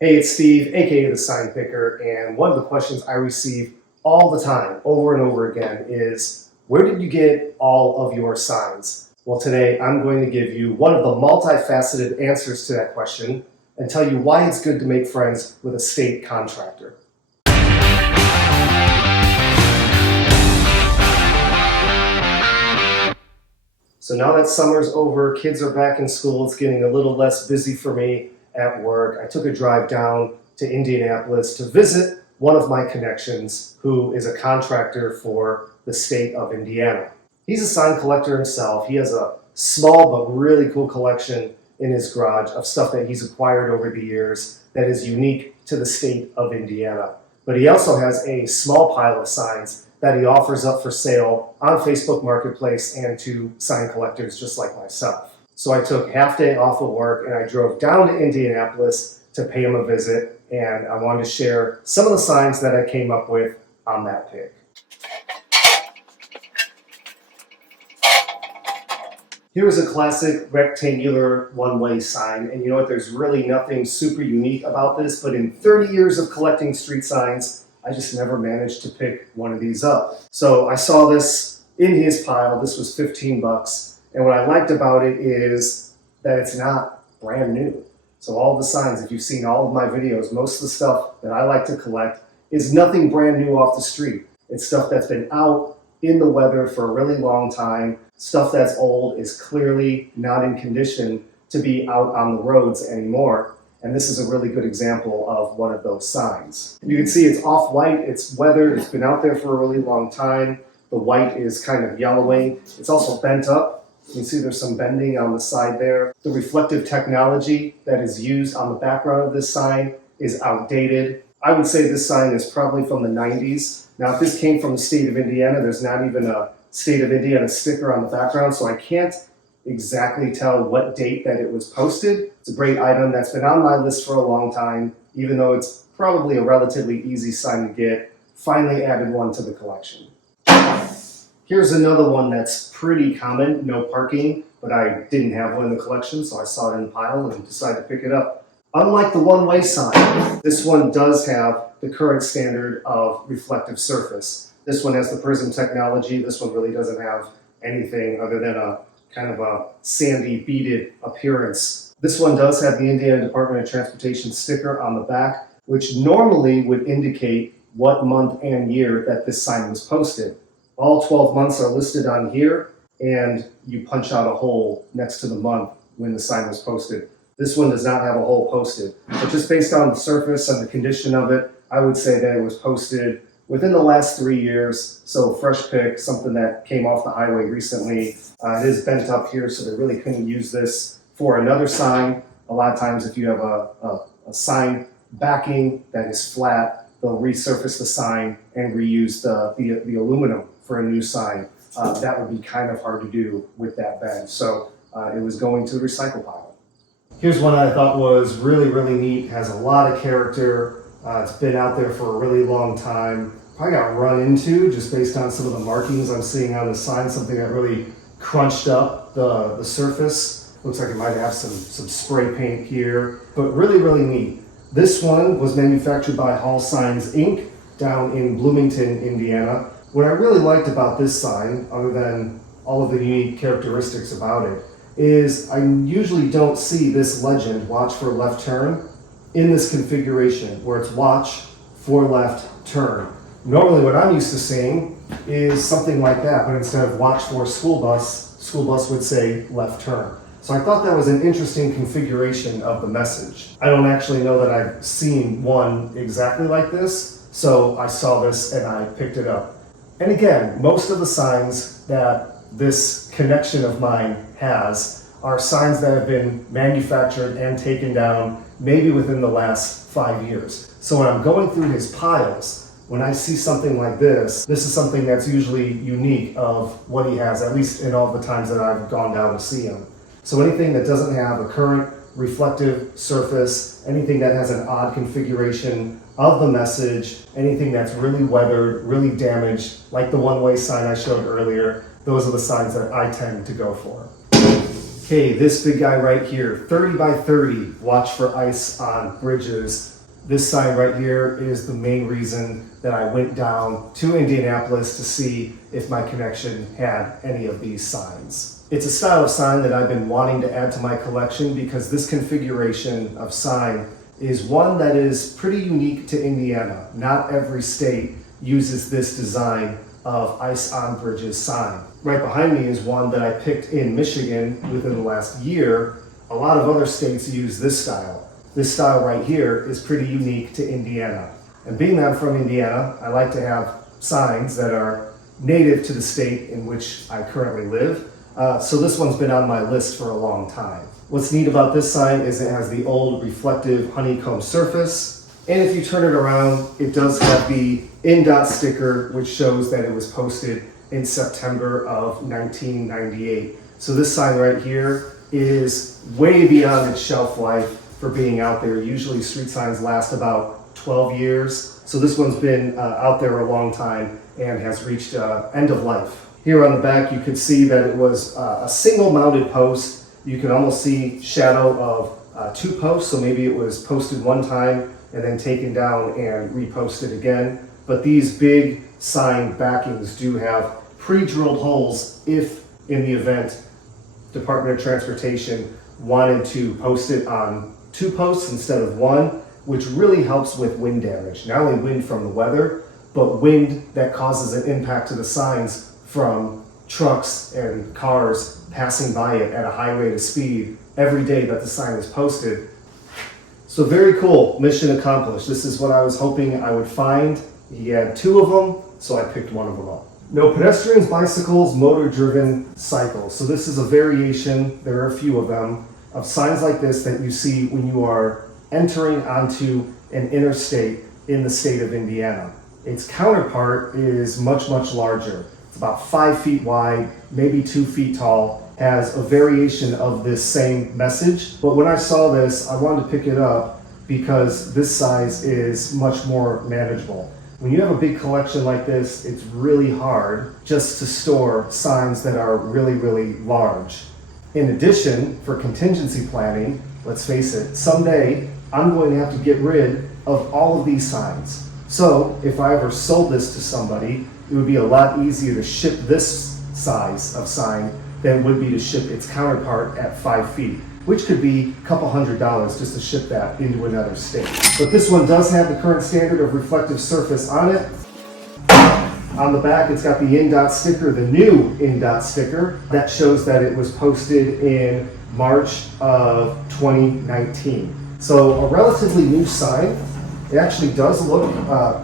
Hey, it's Steve, aka the Sign Picker, and one of the questions I receive all the time, over and over again, is where did you get all of your signs? Well, today I'm going to give you one of the multifaceted answers to that question and tell you why it's good to make friends with a state contractor. So now that summer's over, kids are back in school, it's getting a little less busy for me at work. I took a drive down to Indianapolis to visit one of my connections who is a contractor for the state of Indiana. He's a sign collector himself. He has a small but really cool collection in his garage of stuff that he's acquired over the years that is unique to the state of Indiana. But he also has a small pile of signs that he offers up for sale on Facebook Marketplace and to sign collectors just like myself. So I took half day off of work and I drove down to Indianapolis to pay him a visit, and I wanted to share some of the signs that I came up with on that pick. Here's a classic rectangular one-way sign, and you know what, there's really nothing super unique about this, but in 30 years of collecting street signs, I just never managed to pick one of these up. So I saw this in his pile. This was 15 bucks. And what I liked about it is that it's not brand new. So all the signs, if you've seen all of my videos, most of the stuff that I like to collect is nothing brand new off the street. It's stuff that's been out in the weather for a really long time. Stuff that's old is clearly not in condition to be out on the roads anymore. And this is a really good example of one of those signs. You can see it's off-white, it's weathered, it's been out there for a really long time. The white is kind of yellowing. It's also bent up. You can see there's some bending on the side there. The reflective technology that is used on the background of this sign is outdated. I would say this sign is probably from the 90s. Now, if this came from the state of Indiana, there's not even a state of Indiana sticker on the background, so I can't exactly tell what date that it was posted. It's a great item that's been on my list for a long time, even though it's probably a relatively easy sign to get. Finally added one to the collection. Here's another one that's pretty common, no parking, but I didn't have one in the collection, so I saw it in the pile and decided to pick it up. Unlike the one-way sign, this one does have the current standard of reflective surface. This one has the prism technology. This one really doesn't have anything other than a kind of a sandy beaded appearance. This one does have the Indiana Department of Transportation sticker on the back, which normally would indicate what month and year that this sign was posted. All 12 months are listed on here, and you punch out a hole next to the month when the sign was posted. This one does not have a hole posted, but just based on the surface and the condition of it, I would say that it was posted within the last 3 years, so fresh pick, something that came off the highway recently. It is bent up here, so they really couldn't use this for another sign. A lot of times if you have a sign backing that is flat, they'll resurface the sign and reuse the aluminum for a new sign. That would be kind of hard to do with that bend, so it was going to the recycle pile. Here's one I thought was really, really neat, has a lot of character. It's been out there for a really long time. Probably got run into just based on some of the markings I'm seeing on the sign, something that really crunched up the surface. Looks like it might have some spray paint here, but really, really neat. This one was manufactured by Hall Signs Inc. down in Bloomington, Indiana. What I really liked about this sign, other than all of the unique characteristics about it, is I usually don't see this legend, watch for left turn, in this configuration where it's watch for left turn. Normally what I'm used to seeing is something like that, but instead of watch for school bus would say left turn. So I thought that was an interesting configuration of the message. I don't actually know that I've seen one exactly like this, so I saw this and I picked it up. And again, most of the signs that this connection of mine has are signs that have been manufactured and taken down maybe within the last 5 years. So when I'm going through his piles, when I see something like this is something that's usually unique of what he has, at least in all the times that I've gone down to see him. So anything that doesn't have a current reflective surface, anything that has an odd configuration of the message, anything that's really weathered, really damaged, like the one-way sign I showed earlier, those are the signs that I tend to go for. Okay, this big guy right here, 30 by 30, watch for ice on bridges. This sign right here is the main reason that I went down to Indianapolis to see if my connection had any of these signs. It's a style of sign that I've been wanting to add to my collection because this configuration of sign is one that is pretty unique to Indiana. Not every state uses this design of ice on bridges sign. Right behind me is one that I picked in Michigan within the last year. A lot of other states use this style. This style right here is pretty unique to Indiana. And being that I'm from Indiana, I like to have signs that are native to the state in which I currently live. So this one's been on my list for a long time. What's neat about this sign is it has the old reflective honeycomb surface. And if you turn it around, it does have the INDOT sticker, which shows that it was posted in September of 1998. So this sign right here is way beyond its shelf life for being out there. Usually street signs last about 12 years. So this one's been out there a long time and has reached end of life. Here on the back, you can see that it was a single mounted post. You can almost see shadow of two posts. So maybe it was posted one time and then taken down and reposted again. But these big sign backings do have pre-drilled holes if, in the event, Department of Transportation wanted to post it on two posts instead of one, which really helps with wind damage. Not only wind from the weather, but wind that causes an impact to the signs from trucks and cars passing by it at a high rate of speed every day that the sign is posted. So very cool, mission accomplished. This is what I was hoping I would find. He had two of them, so I picked one of them up. No pedestrians, bicycles, motor-driven cycles. So this is a variation, there are a few of them, of signs like this that you see when you are entering onto an interstate in the state of Indiana. Its counterpart is much, much larger. It's about 5 feet wide, maybe 2 feet tall, has a variation of this same message. But when I saw this, I wanted to pick it up because this size is much more manageable. When you have a big collection like this, it's really hard just to store signs that are really, really large. In addition, for contingency planning, let's face it, someday I'm going to have to get rid of all of these signs. So if I ever sold this to somebody, it would be a lot easier to ship this size of sign than it would be to ship its counterpart at 5 feet, which could be a couple $100 just to ship that into another state. But this one does have the current standard of reflective surface on it. On the back, it's got the INDOT sticker, the new INDOT sticker, that shows that it was posted in March of 2019. So a relatively new sign. It actually does look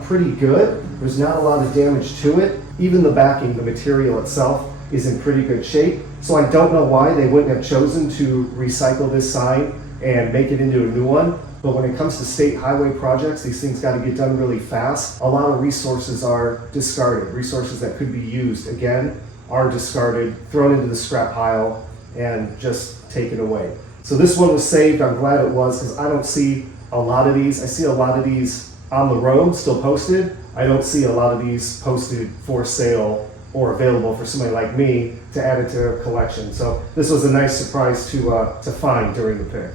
pretty good. There's not a lot of damage to it. Even the backing, the material itself, is in pretty good shape. So I don't know why they wouldn't have chosen to recycle this sign and make it into a new one. But when it comes to state highway projects, these things got to get done really fast. A lot of resources are discarded. Resources that could be used, again, are discarded, thrown into the scrap pile, and just taken away. So this one was saved. I'm glad it was, because I don't see a lot of these. I see a lot of these on the road still posted. I don't see a lot of these posted for sale or available for somebody like me to add it to their collection. So this was a nice surprise to find during the pick.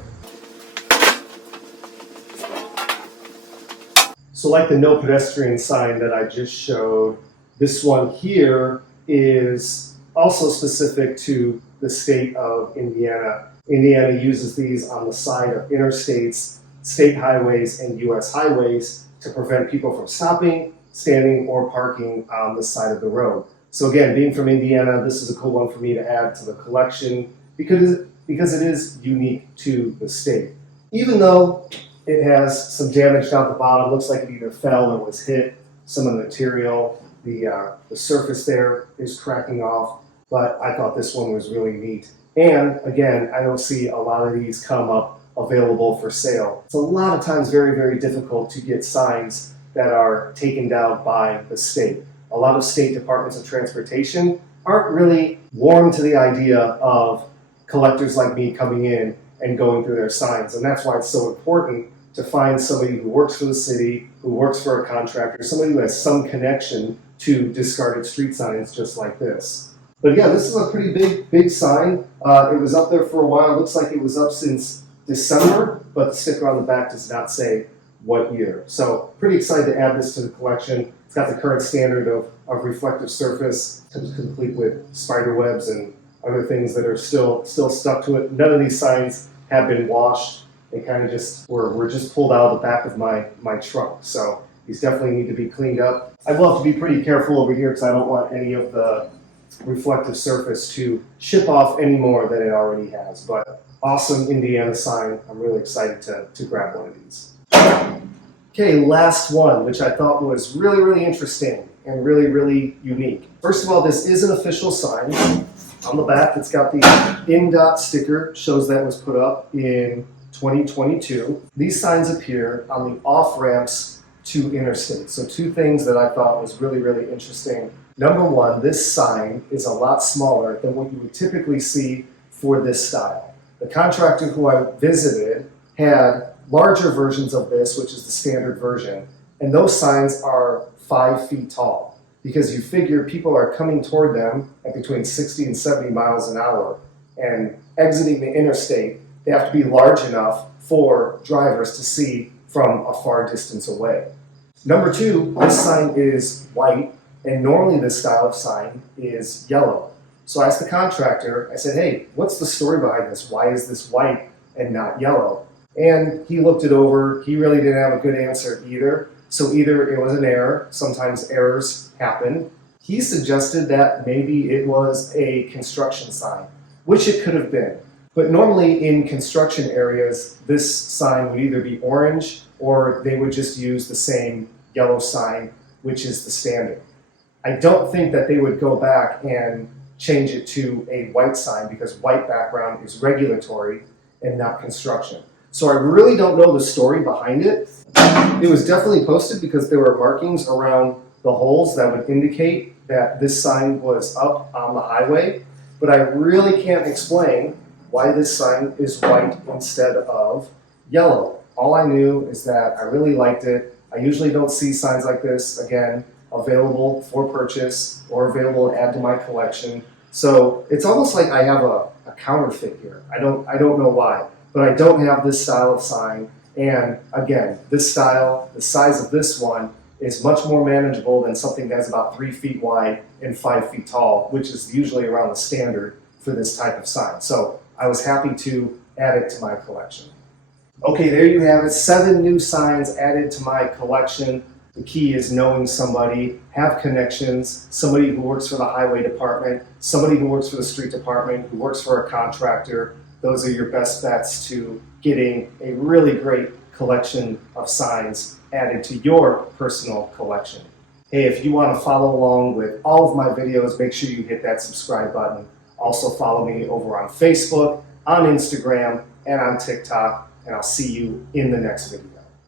So like the no pedestrian sign that I just showed, this one here is also specific to the state of Indiana. Indiana uses these on the side of interstates, state highways, and US highways to prevent people from stopping, standing, or parking on the side of the road. So again, being from Indiana, this is a cool one for me to add to the collection because it is unique to the state. Even though it has some damage down the bottom, looks like it either fell or was hit, some of the material, the surface there is cracking off, but I thought this one was really neat. And again, I don't see a lot of these come up available for sale. It's a lot of times very, very difficult to get signs that are taken down by the state. A lot of state departments of transportation aren't really warm to the idea of collectors like me coming in and going through their signs. And that's why it's so important to find somebody who works for the city, who works for a contractor, somebody who has some connection to discarded street signs just like this. But yeah, this is a pretty big sign. It was up there for a while. It looks like it was up since December, but the sticker on the back does not say what year. So pretty excited to add this to the collection. It's got the current standard of reflective surface, comes complete with spider webs and other things that are still stuck to it. None of these signs have been washed. They kind of just were just pulled out of the back of my trunk. So these definitely need to be cleaned up. I will have to be pretty careful over here because I don't want any of the reflective surface to chip off any more than it already has. But awesome Indiana sign. I'm really excited to grab one of these. Okay, last one, which I thought was really interesting and really unique. First of all, this is an official sign. On the back, it's got the INDOT sticker, shows that was put up in 2022. These signs appear on the off-ramps to interstates. So two things that I thought was really interesting. Number one, this sign is a lot smaller than what you would typically see for this style. The contractor who I visited had larger versions of this, which is the standard version, and those signs are 5 feet tall because you figure people are coming toward them at between 60 and 70 miles an hour and exiting the interstate. They have to be large enough for drivers to see from a far distance away. Number two, this sign is white, and normally this style of sign is yellow. So I asked the contractor, I said, hey, what's the story behind this? Why is this white and not yellow? And he looked it over. He really didn't have a good answer either. So either it was an error, sometimes errors happen. He suggested that maybe it was a construction sign, which it could have been. But normally in construction areas, this sign would either be orange or they would just use the same yellow sign, which is the standard. I don't think that they would go back and change it to a white sign because white background is regulatory and not construction. So I really don't know the story behind it. It was definitely posted because there were markings around the holes that would indicate that this sign was up on the highway, but I really can't explain why this sign is white instead of yellow. All I knew is that I really liked it. I usually don't see signs like this, again, available for purchase or available to add to my collection. So it's almost like I have a counterfeit here. I don't know why, but I don't have this style of sign. And again, this style, the size of this one is much more manageable than something that's about 3 feet wide and 5 feet tall, which is usually around the standard for this type of sign. So I was happy to add it to my collection. Okay, there you have it. 7 new signs added to my collection. The key is knowing somebody, have connections, somebody who works for the highway department, somebody who works for the street department, who works for a contractor. Those are your best bets to getting a really great collection of signs added to your personal collection. Hey, if you want to follow along with all of my videos, make sure you hit that subscribe button. Also follow me over on Facebook, on Instagram, and on TikTok, and I'll see you in the next video.